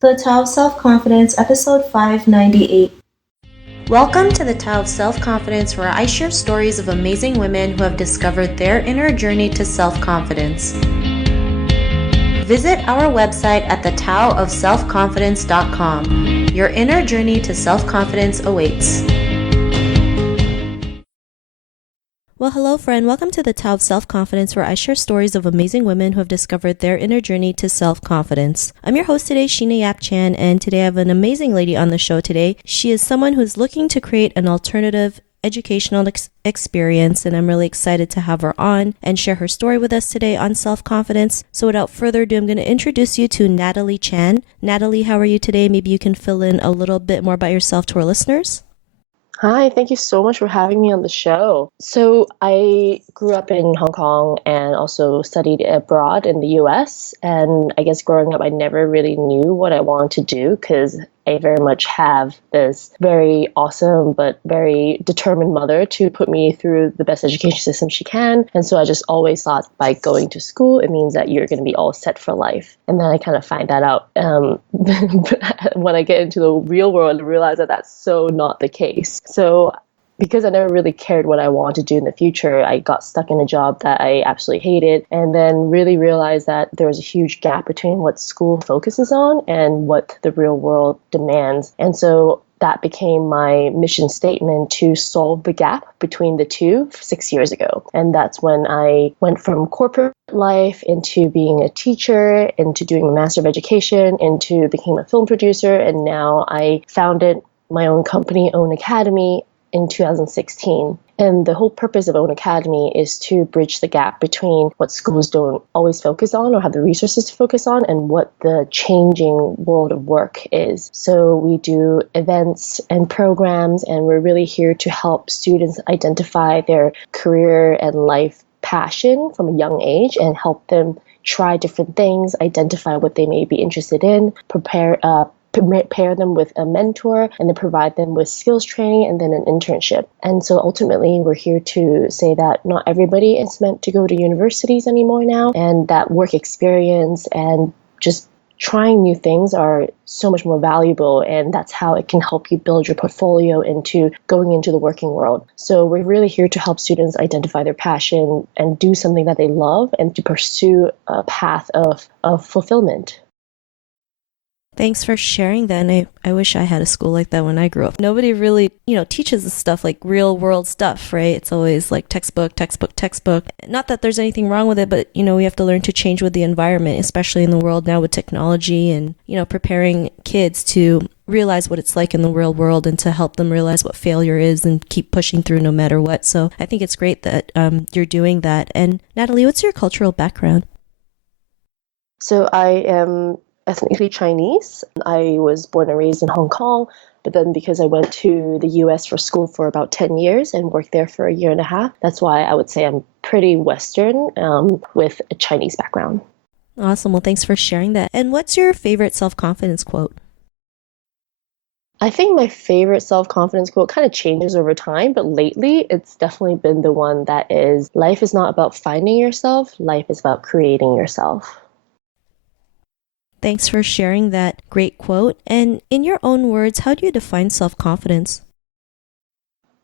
The Tao of Self-Confidence, episode 598. Welcome to the Tao of Self-Confidence, where I share stories of amazing women who have discovered their inner journey to self-confidence. Visit our website at thetaoofselfconfidence.com. Your inner journey to self-confidence awaits. Well, hello, friend. Welcome to the Tao of Self-Confidence, where I share stories of amazing women who have discovered their inner journey to self-confidence. I'm your host today, Natalie Chan, and today I have an amazing lady on the show today. She is someone who's looking to create an alternative educational experience, and I'm really excited to have her on and share her story with us today on self-confidence. So without further ado, I'm going to introduce you to Natalie Chan. Natalie, how are you today? Maybe you can fill in a little bit more about yourself to our listeners. Hi, thank you so much for having me on the show. So I grew up in Hong Kong and also studied abroad in the US. And I guess growing up, I never really knew what I wanted to do because I very much have this very awesome but very determined mother to put me through the best education system she can. And so I just always thought by going to school, it means that you're going to be all set for life. And then I kind of find that out when I get into the real world and realize that that's so not the case. So because I never really cared what I wanted to do in the future, I got stuck in a job that I absolutely hated, and then really realized that there was a huge gap between what school focuses on and what the real world demands. And so that became my mission statement to solve the gap between the two 6 years ago. And that's when I went from corporate life into being a teacher, into doing a master of education, into became a film producer, and now I founded my own company, Own Academy, in 2016. And the whole purpose of Own Academy is to bridge the gap between what schools don't always focus on or have the resources to focus on and what the changing world of work is. So we do events and programs, and we're really here to help students identify their career and life passion from a young age and help them try different things, identify what they may be interested in, pair them with a mentor, and then provide them with skills training and then an internship. And so ultimately, we're here to say that not everybody is meant to go to universities anymore now, and that work experience and just trying new things are so much more valuable, and that's how it can help you build your portfolio into going into the working world. So we're really here to help students identify their passion and do something that they love and to pursue a path of fulfillment. Thanks for sharing that. And I wish I had a school like that when I grew up. Nobody really, teaches us stuff like real world stuff, right? It's always like textbook. Not that there's anything wrong with it, but, we have to learn to change with the environment, especially in the world now with technology and, preparing kids to realize what it's like in the real world and to help them realize what failure is and keep pushing through no matter what. So I think it's great that you're doing that. And Natalie, what's your cultural background? So I am ethnically Chinese. I was born and raised in Hong Kong, but then because I went to the US for school for about 10 years and worked there for a year and a half, that's why I would say I'm pretty Western with a Chinese background. Awesome. Well, thanks for sharing that. And what's your favorite self-confidence quote? I think my favorite self-confidence quote kind of changes over time, but lately it's definitely been the one that is, life is not about finding yourself, life is about creating yourself. Thanks for sharing that great quote. And in your own words, how do you define self-confidence?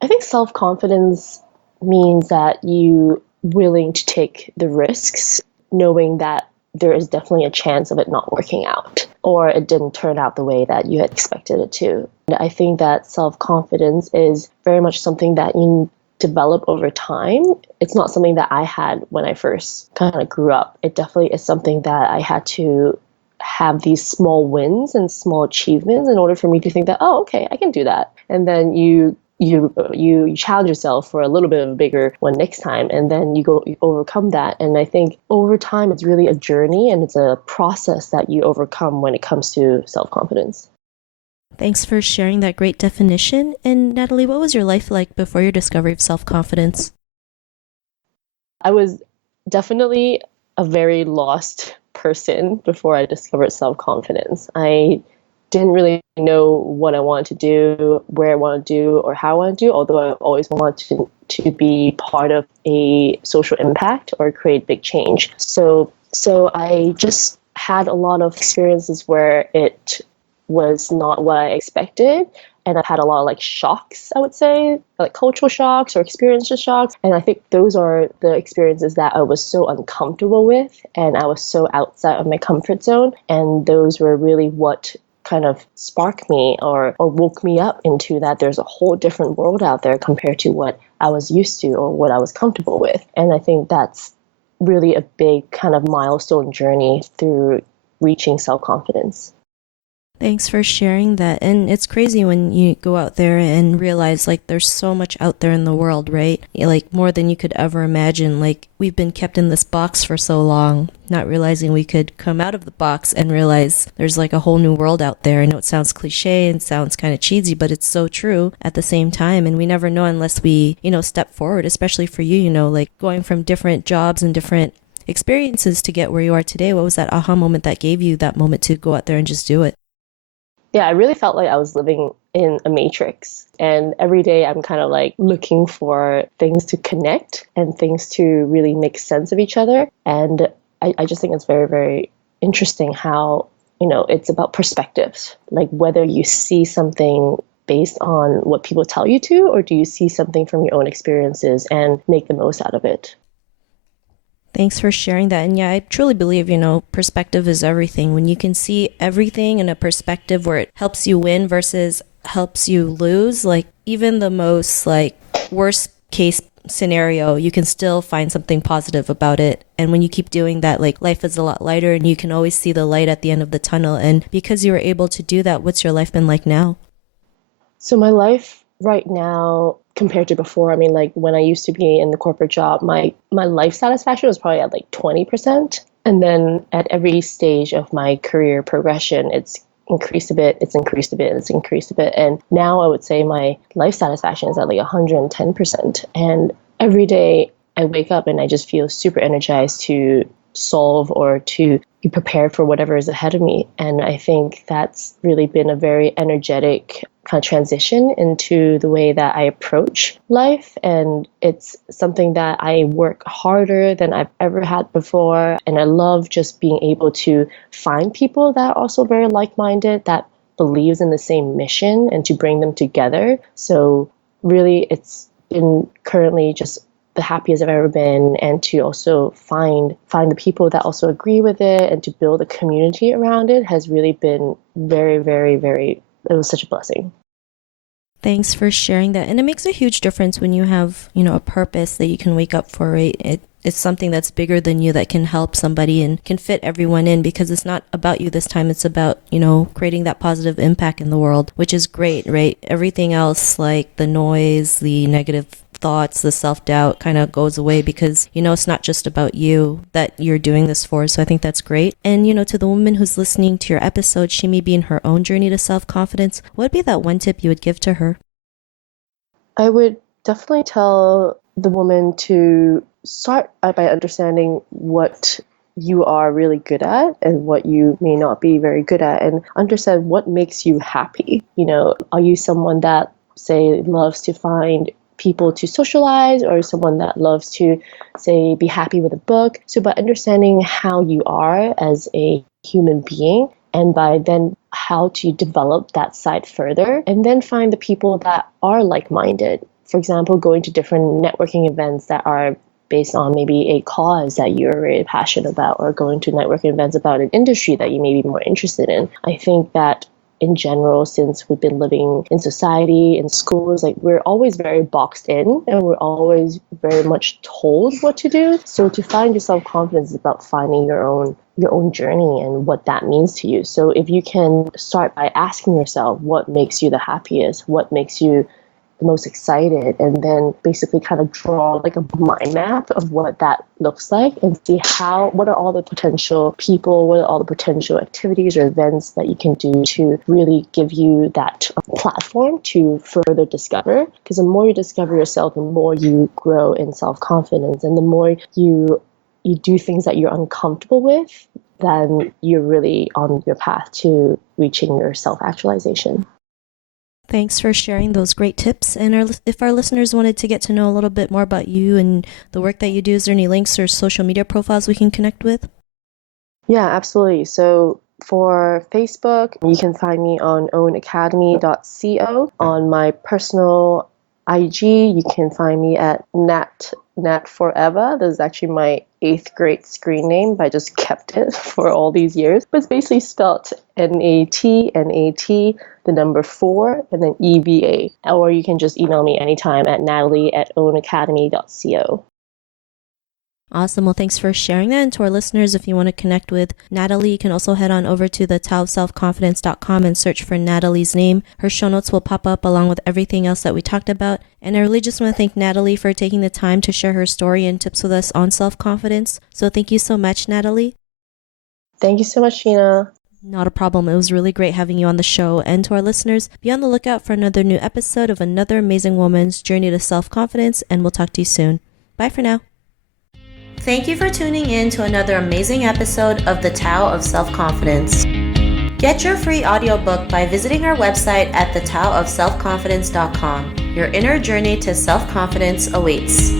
I think self-confidence means that you willing to take the risks, knowing that there is definitely a chance of it not working out or it didn't turn out the way that you had expected it to. And I think that self-confidence is very much something that you develop over time. It's not something that I had when I first kind of grew up. It definitely is something that I had to have these small wins and small achievements in order for me to think that, oh, okay, I can do that. And then you challenge yourself for a little bit of a bigger one next time, and then you overcome that. And I think over time, it's really a journey and it's a process that you overcome when it comes to self-confidence. Thanks for sharing that great definition. And Natalie, what was your life like before your discovery of self-confidence? I was definitely a very lost person before I discovered self-confidence. I didn't really know what I wanted to do, where I wanted to do, or how I wanted to do, although I always wanted to be part of a social impact or create big change. So I just had a lot of experiences where it was not what I expected. And I've had a lot of like shocks, I would say, like cultural shocks or experiential shocks. And I think those are the experiences that I was so uncomfortable with and I was so outside of my comfort zone. And those were really what kind of sparked me or woke me up into that there's a whole different world out there compared to what I was used to or what I was comfortable with. And I think that's really a big kind of milestone journey through reaching self-confidence. Thanks for sharing that. And it's crazy when you go out there and realize like there's so much out there in the world, right? Like more than you could ever imagine. Like we've been kept in this box for so long, not realizing we could come out of the box and realize there's like a whole new world out there. I know it sounds cliche and sounds kind of cheesy, but it's so true at the same time. And we never know unless we, step forward, especially for you, like going from different jobs and different experiences to get where you are today. What was that aha moment that gave you that moment to go out there and just do it? Yeah, I really felt like I was living in a matrix. And every day I'm kind of like looking for things to connect and things to really make sense of each other. And I just think it's very, very interesting how, it's about perspectives, like whether you see something based on what people tell you to, or do you see something from your own experiences and make the most out of it? Thanks for sharing that. And yeah, I truly believe, perspective is everything. When you can see everything in a perspective where it helps you win versus helps you lose, like even the most like worst case scenario, you can still find something positive about it. And when you keep doing that, like life is a lot lighter and you can always see the light at the end of the tunnel. And because you were able to do that, what's your life been like now? So my life right now compared to before, I mean, like when I used to be in the corporate job, my life satisfaction was probably at like 20%. And then at every stage of my career progression, it's increased a bit, it's increased a bit, it's increased a bit. And now I would say my life satisfaction is at like 110%. And every day I wake up and I just feel super energized to solve or to be prepared for whatever is ahead of me. And I think that's really been a very energetic kind of transition into the way that I approach life. And it's something that I work harder than I've ever had before. And I love just being able to find people that are also very like-minded, that believes in the same mission and to bring them together. So really it's been currently just the happiest I've ever been, and to also find the people that also agree with it and to build a community around it has really been very, very, very, it was such a blessing. Thanks for sharing that. And it makes a huge difference when you have, a purpose that you can wake up for, right? It's something that's bigger than you that can help somebody and can fit everyone in, because it's not about you this time. It's about, creating that positive impact in the world, which is great, right? Everything else, like the noise, the negative thoughts, the self-doubt kind of goes away because, it's not just about you that you're doing this for. So I think that's great. And, to the woman who's listening to your episode, she may be in her own journey to self-confidence. What would be that one tip you would give to her? I would definitely tell the woman to start by understanding what you are really good at and what you may not be very good at, and understand what makes you happy. Are you someone that, say, loves to find people to socialize, or someone that loves to, say, be happy with a book? So by understanding how you are as a human being, and by then how to develop that side further, and then find the people that are like-minded. For example, going to different networking events that are based on maybe a cause that you're really passionate about, or going to networking events about an industry that you may be more interested in. I think that in general, since we've been living in society, in schools, like we're always very boxed in and we're always very much told what to do. So to find your self-confidence is about finding your own journey and what that means to you. So if you can start by asking yourself what makes you the happiest, what makes you the most excited, and then basically kind of draw like a mind map of what that looks like and see what are all the potential people, what are all the potential activities or events that you can do to really give you that platform to further discover. Because the more you discover yourself, the more you grow in self-confidence, and the more you do things that you're uncomfortable with, then you're really on your path to reaching your self-actualization. Thanks for sharing those great tips. And if our listeners wanted to get to know a little bit more about you and the work that you do, is there any links or social media profiles we can connect with? Yeah, absolutely. So for Facebook, you can find me on ownacademy.co. On my personal IG, you can find me at Nat Forever. This is actually my 8th grade screen name, but I just kept it for all these years. But it's basically spelled Nat, the number 4, and then EVA. Or you can just email me anytime at natalie@ownacademy.co. Awesome. Well, thanks for sharing that. And to our listeners, if you want to connect with Natalie, you can also head on over to the taoofselfconfidence.com and search for Natalie's name. Her show notes will pop up along with everything else that we talked about. And I really just want to thank Natalie for taking the time to share her story and tips with us on self-confidence. So thank you so much, Natalie. Thank you so much, Sheena. Not a problem. It was really great having you on the show. And to our listeners, be on the lookout for another new episode of another amazing woman's journey to self-confidence. And we'll talk to you soon. Bye for now. Thank you for tuning in to another amazing episode of the Tao of Self-Confidence. Get your free audiobook by visiting our website at thetaoofselfconfidence.com. Your inner journey to self-confidence awaits.